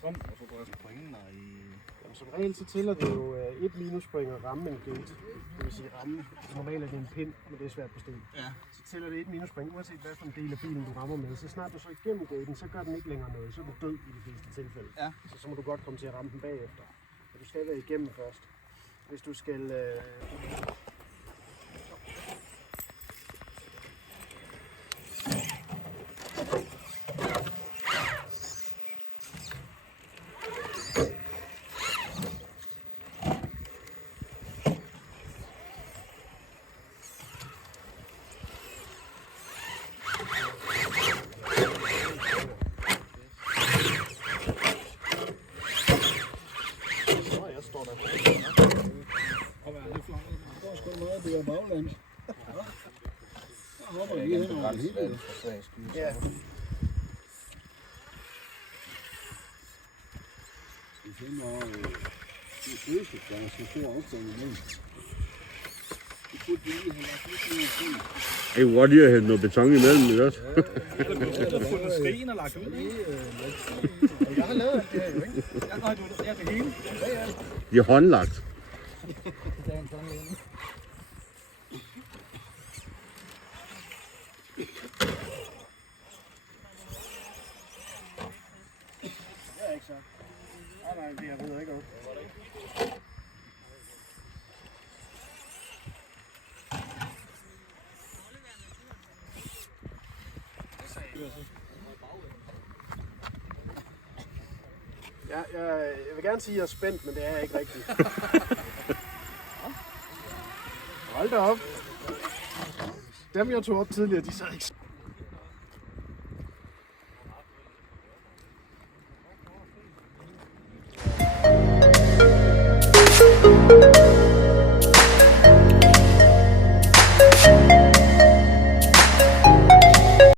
frem, og så går jeg springe i... Jamen, som regel så tæller det jo 1 minuspoint at ramme en gate. Det vil sige ramme. Normalt er det en pind, men det er svært på sten. Ja. Så tæller det 1 minuspoint, uanset hvad for en del af bilen du rammer med. Så snart du så igennem gaten, så gør den ikke længere noget. Så er du død i de fleste tilfælde. Ja. Så må du godt komme til at ramme den bagefter. Men du skal være igennem først. Hvis du skal... Det er baglands. Jeg hopper lige hen over det hele. Ja. Vi finder det første, der er så stor afstand imellem. Det burde vi lige have lagt lidt mere til. Det er jo godt lige at hælde noget beton imellem, ikke også? Du har fundet sten og lagt ud i. Jeg har lavet alt det her jo, ikke? Ja, du har det hele. De er håndlagt. Det er ikke så. Nej, det jeg ved ikke om. Ja, jeg vil gerne sige, at jeg er spændt, men det er jeg ikke rigtigt. Hold da op. Dem jeg tog op tidligere, de sad ikke